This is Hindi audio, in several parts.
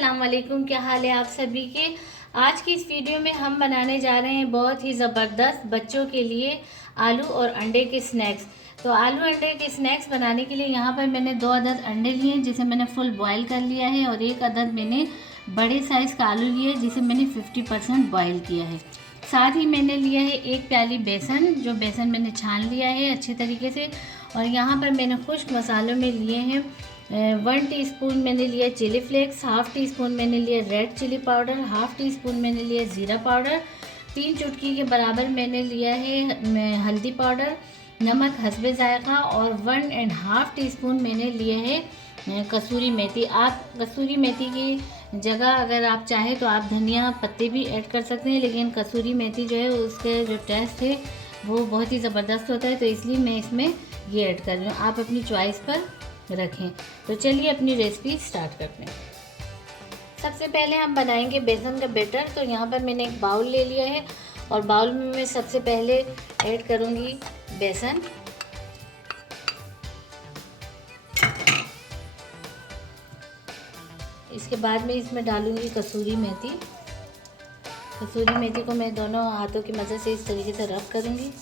अस्सलाम वालेकुम। क्या हाल है आप सभी के। आज की इस वीडियो में हम बनाने जा रहे हैं बहुत ही ज़बरदस्त बच्चों के लिए आलू और अंडे के स्नैक्स। तो आलू अंडे के स्नैक्स बनाने के लिए यहाँ पर मैंने 2 अदद अंडे लिए जिसे मैंने फुल बॉयल कर लिया है, और 1 अदद मैंने बड़े साइज़ का आलू लिए जिसे मैंने 50% बॉयल किया है। साथ ही मैंने लिया है 1 प्याली बेसन, जो बेसन मैंने छान लिया है अच्छे तरीके से। और यहाँ पर मैंने खुश्क मसालों में लिए हैं 1 टीस्पून मैंने लिया chili flakes, half teaspoon मैंने लिया red chili powder, half teaspoon मैंने लिया ज़ीरा पाउडर, 3 चुटकी के बराबर मैंने लिया है हल्दी पाउडर, नमक हस्बे ज़ायक़ा, और 1.5 टीस्पून मैंने लिए है कसूरी मेथी। आप कसूरी मेथी की जगह अगर आप चाहें तो आप धनिया पत्ते भी ऐड कर सकते हैं, लेकिन कसूरी मेथी जो है उसके जो टेस्ट है वो बहुत ही ज़बरदस्त होता है, तो इसलिए मैं इसमें ये ऐड कर रही हूँ। आप अपनी चॉइस पर रखें। तो चलिए अपनी रेसिपी स्टार्ट करते हैं। सबसे पहले हम बनाएंगे बेसन का बैटर। तो यहाँ पर मैंने एक बाउल ले लिया है और बाउल में मैं सबसे पहले ऐड करूँगी बेसन। इसके बाद में इसमें डालूँगी कसूरी मेथी। कसूरी मेथी को मैं दोनों हाथों की मदद से इस तरीके से रब करूँगी।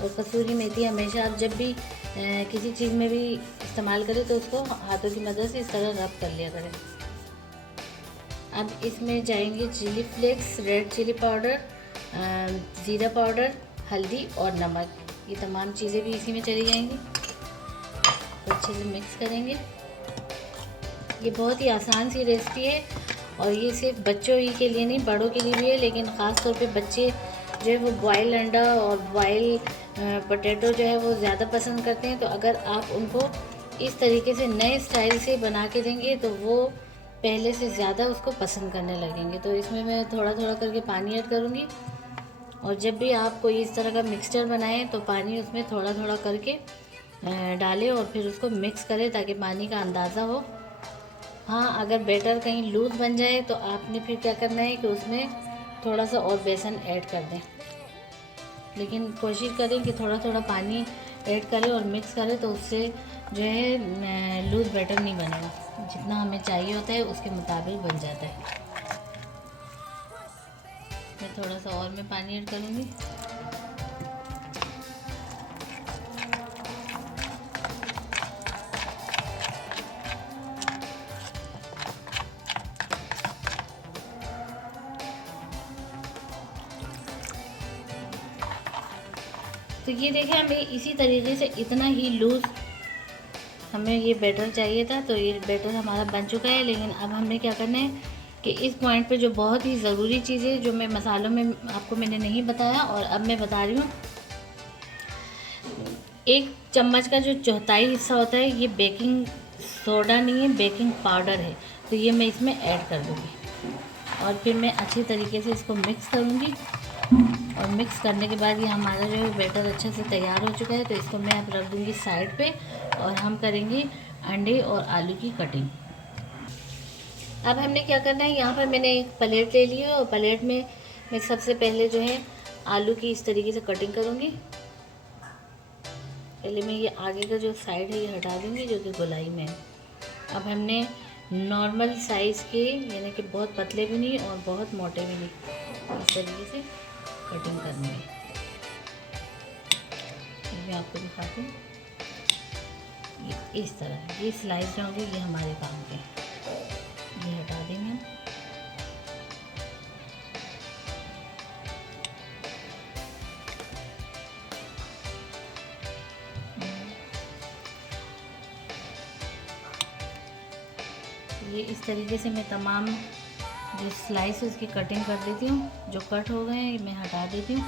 और कसूरी मेथी हमेशा आप जब भी किसी चीज़ में भी इस्तेमाल करें तो उसको हाथों की मदद से इस तरह रब कर लिया करें। अब इसमें जाएंगे chili flakes, red chili powder, ज़ीरा पाउडर, हल्दी और नमक। ये तमाम चीज़ें भी इसी में चली जाएंगी। तो अच्छे से मिक्स करेंगे। ये बहुत ही आसान सी रेसिपी है और ये सिर्फ बच्चों ही के लिए नहीं, बड़ों के लिए भी है, लेकिन ख़ास तौर पे बच्चे जो है वो बॉयल अंडा और बॉयल पोटैटो जो है वो ज़्यादा पसंद करते हैं। तो अगर आप उनको इस तरीके से नए स्टाइल से बना के देंगे तो वो पहले से ज़्यादा उसको पसंद करने लगेंगे। तो इसमें मैं थोड़ा थोड़ा करके पानी ऐड करूँगी, और जब भी आप कोई इस तरह का मिक्सचर बनाएं तो पानी उसमें थोड़ा थोड़ा करके डालें और फिर उसको मिक्स करें ताकि पानी का अंदाज़ा हो। हाँ, अगर बैटर कहीं लूज़ बन जाए तो आपने फिर क्या करना है कि उसमें थोड़ा सा और बेसन ऐड कर दें, लेकिन कोशिश करें कि थोड़ा थोड़ा पानी ऐड करें और मिक्स करें, तो उससे जो है लूज़ बैटर नहीं बनेगा। जितना हमें चाहिए होता है उसके मुताबिक बन जाता है। मैं थोड़ा सा और मैं पानी ऐड करूँगी। तो ये देखिए, हमें इसी तरीके से इतना ही लूज़ हमें ये बैटर चाहिए था। तो ये बैटर हमारा बन चुका है, लेकिन अब हमें क्या करना है कि इस पॉइंट पे जो बहुत ही ज़रूरी चीज़ है, जो मैं मसालों में आपको मैंने नहीं बताया और अब मैं बता रही हूँ, 1 चम्मच का जो चौथाई हिस्सा होता है ये बेकिंग सोडा नहीं है, बेकिंग पाउडर है। तो ये मैं इसमें ऐड कर दूँगी और फिर मैं अच्छी तरीके से इसको मिक्स करूँगी। और मिक्स करने के बाद ये हमारा जो है बैटर अच्छे से तैयार हो चुका है। तो इसको मैं अब रख दूँगी साइड पे और हम करेंगे अंडे और आलू की कटिंग। अब हमने क्या करना है, यहाँ पर मैंने एक प्लेट ले ली है और प्लेट में मैं सबसे पहले जो है आलू की इस तरीके से कटिंग करूँगी। पहले मैं ये आगे का जो साइड है ये हटा दूँगी, जो कि गोलाई में है। अब हमने नॉर्मल साइज़ के, यानी कि बहुत पतले भी नहीं और बहुत मोटे भी नहीं, इस तरीके से कटिंग करनी है। मैं आपको दिखाती हूँ, ये इस तरह ये स्लाइस जो होंगे ये हमारे काम के। ये हटा देंगे हम। ये इस तरीके से मैं तमाम जो स्लाइस उसकी कटिंग कर देती हूँ। जो कट हो गए हैं मैं हटा देती हूँ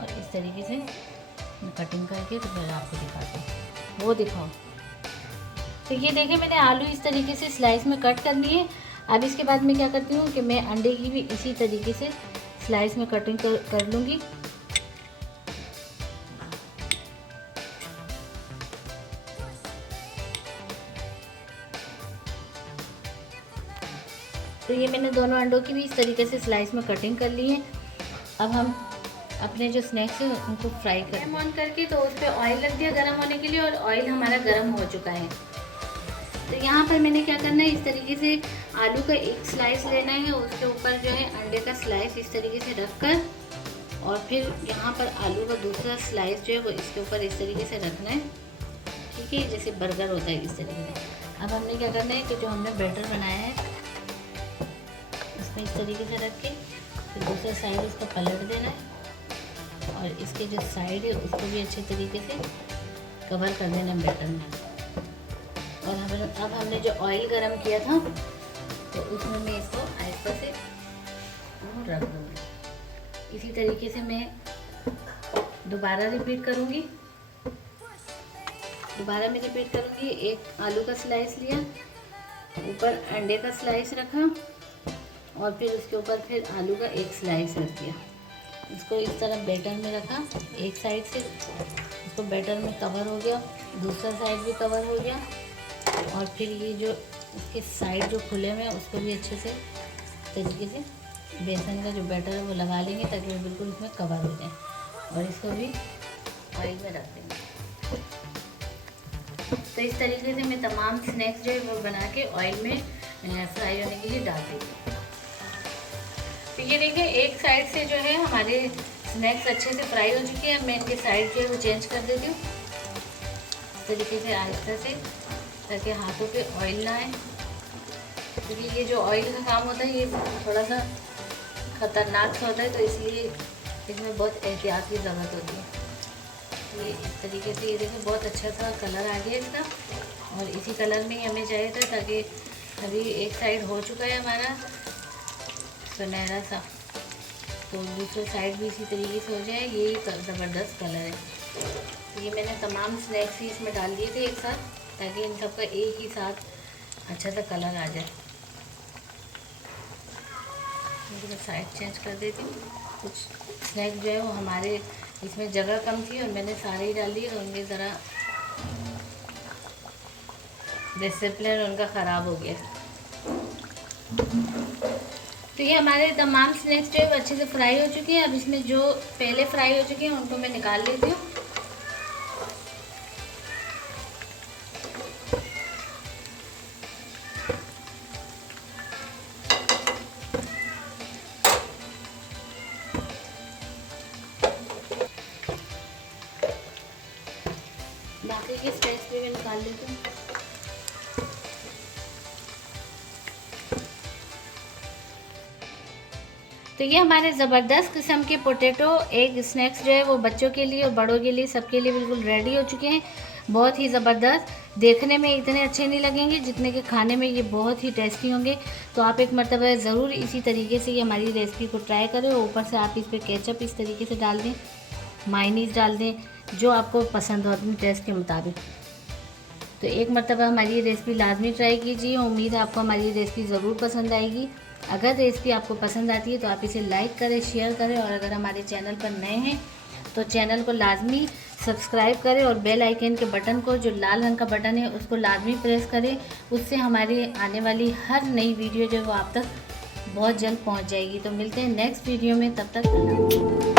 और इस तरीके से कटिंग करके तो फिर आपको दिखाती हूँ। वो दिखाओ। तो ये देखिए, मैंने आलू इस तरीके से स्लाइस में कट कर लिए। अब इसके बाद मैं क्या करती हूँ कि मैं अंडे की भी इसी तरीके से स्लाइस में कटिंग कर लूँगी। तो ये मैंने दोनों अंडों की भी इस तरीके से स्लाइस में कटिंग कर ली है। अब हम अपने जो स्नैक्स हैं उनको फ्राई करें। ऑन करके तो उस पर ऑयल रख दिया गर्म होने के लिए, और ऑयल हमारा गर्म हो चुका है। तो यहाँ पर मैंने क्या करना है, इस तरीके से आलू का एक स्लाइस लेना है, उसके ऊपर जो है अंडे का स्लाइस इस तरीके से रख कर, और फिर यहाँ पर आलू का दूसरा स्लाइस जो है वो इसके ऊपर इस तरीके से रखना है। ठीक है, जैसे बर्गर होता है इस तरीके से। अब हमने क्या करना है कि जो हमने बैटर बनाया है उसमें इस तरीके से रख के फिर दूसरा साइड इसको पलट देना है, और इसके जो साइड है उसको भी अच्छे तरीके से कवर कर देना है बैटर में। और अब हमने जो ऑयल गरम किया था तो उसमें मैं इसको आहिस्ता से रख दूँगी। इसी तरीके से मैं दोबारा रिपीट करूँगी। एक आलू का स्लाइस लिया, ऊपर अंडे का स्लाइस रखा, और फिर उसके ऊपर फिर आलू का एक स्लाइस रख दिया। इसको इस तरह बैटर में रखा, एक साइड से इसको बैटर में कवर हो गया, दूसरा साइड भी कवर हो गया, और फिर ये जो इसके साइड जो खुले हुए हैं उसको भी अच्छे से तरीके से बेसन का जो बैटर है वो लगा लेंगे ताकि वो बिल्कुल इसमें कवर हो जाए, और इसको भी ऑयल में रख देंगे। तो इस तरीके से मैं तमाम स्नैक्स जो है वो बना के ऑयल में फ्राई होने के लिए डाल देती हूँ। तो ये देखिए, एक साइड से जो है हमारे स्नैक्स अच्छे से फ्राई हो चुके हैं। मैं इनके साइड जो है वो चेंज कर देती हूँ इस तरीके से आहिस्ता से, ताकि हाथों पे ऑयल ना आए, क्योंकि ये जो ऑयल का काम होता है ये थोड़ा सा ख़तरनाक सा होता है, तो इसलिए इसमें बहुत एहतियात की ज़रूरत होती है। ये इस तरीके से, ये देखिए बहुत अच्छा सा कलर आ गया इसका, और इसी कलर में ही हमें चाहिए था, ताकि अभी एक साइड हो चुका है हमारा सुनहरा सा, तो दूसरा साइड भी इसी तरीके से हो जाए। यही ज़बरदस्त कलर है। तो ये मैंने तमाम स्नैक्स ही इसमें डाल दिए थे एक साथ, ताकि इन सब का एक ही साथ अच्छा सा कलर आ जाए। मैं साइड चेंज कर देती हूँ। कुछ स्नैक जो है वो हमारे इसमें जगह कम थी और मैंने सारे ही डाल दिए, तो उनके ज़रा डिसिप्लिन उनका ख़राब हो गया। तो ये हमारे तमाम स्नैक्स जो है वो अच्छे से फ्राई हो चुके हैं। अब इसमें जो पहले फ्राई हो चुके हैं उनको मैं निकाल लेती हूँ। बाकी के स्नैक्स भी मैं निकाल लेती हूँ। तो ये हमारे ज़बरदस्त किस्म के पोटैटो एग स्नैक्स जो है वो बच्चों के लिए और बड़ों के लिए सबके लिए बिल्कुल रेडी हो चुके हैं। बहुत ही ज़बरदस्त, देखने में इतने अच्छे नहीं लगेंगे जितने के खाने में ये बहुत ही टेस्टी होंगे। तो आप एक मरतबा ज़रूर इसी तरीके से ये हमारी रेसिपी को ट्राई करें। ऊपर से आप इस पर केचप इस तरीके से डाल दें, मायोनीज़ डाल दें, जो आपको पसंद हो अपने टेस्ट के मुताबिक। तो एक मरतबा हमारी रेसिपी लाजमी ट्राई कीजिए। उम्मीद है आपको हमारी रेसिपी ज़रूर पसंद आएगी। अगर रेसिपी आपको पसंद आती है तो आप इसे लाइक करें, शेयर करें, और अगर हमारे चैनल पर नए हैं तो चैनल को लाजमी सब्सक्राइब करें, और बेल आइकन के बटन को, जो लाल रंग का बटन है, उसको लाजमी प्रेस करें। उससे हमारी आने वाली हर नई वीडियो जो है वो आप तक बहुत जल्द पहुंच जाएगी। तो मिलते हैं नेक्स्ट वीडियो में, तब तक।